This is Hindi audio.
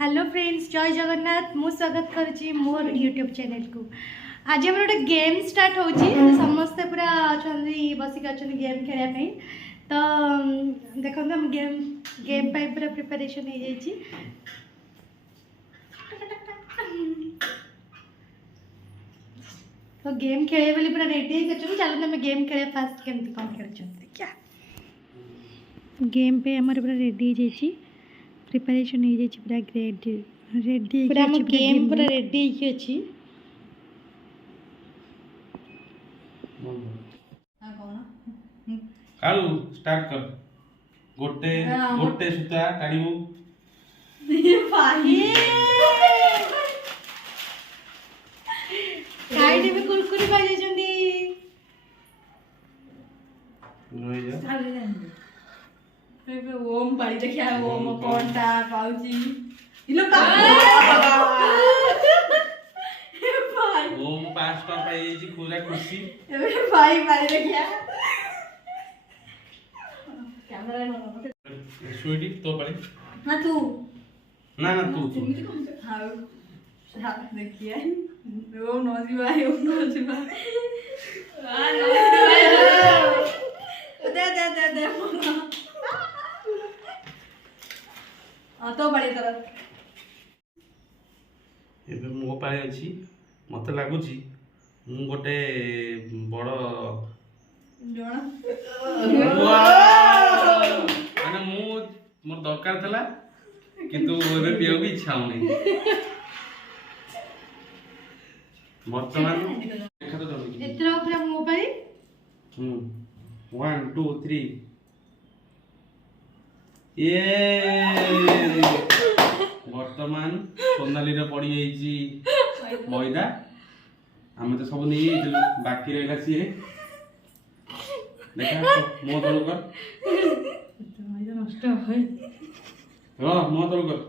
हेलो फ्रेंड्स, जय जगन्नाथ। मु स्वागत करुच्ची मोर यूट्यूब चैनल को। आज हम गोटे गेम स्टार्ट होची। समस्ते पूरा अच्छा बसिक अच्छा गेम खेलने। तो देखो हम गेम पूरा प्रिपरेशन हो जाइए। तो गेम खेले बोली पूरा रेडी कर चलो तुम गेम खेले। फास्ट केमती कौन खेल क्या गेम पे हमारे पूरा रेडी हो जाइए। प्रिपरेशन हो जाइए पूरा रेडी पूरा हम गेम पूरा रेडी अच्छी। कालू स्टार्ट कर। गोटे गोटे सुता काढिबो भाई काईटी में कुरकुरी खाई जंदी रोई जा ओम पाली देखिया ओम कोनटा पाउची इलो भाई ओम पास का पाई जी पूरा खुशी भाई पाली देखिया कैमरा न स्वीटी तो पाली ना तू ना तू हां हां देखिए ओम नोजी भाई ओम नोजी भाई आ नोजी भाई दे तो बड़ी तरह एबे मो पाए अछि मते लागुची मु गोटे बड़ जोना माने मु मोर दरकार थला किंतु एबे पियो भी इच्छा होनी वर्तमान देखा तो जल्दी इतना पूरा मोबाइल 1 2 3 ये वर्तमान सोनाली रे पड़ी जाइची मैदा हमें तो सब नहीं जाइलु बाकी रहला सी देखा मो तळु कर तो नष्ट होय मो तळु कर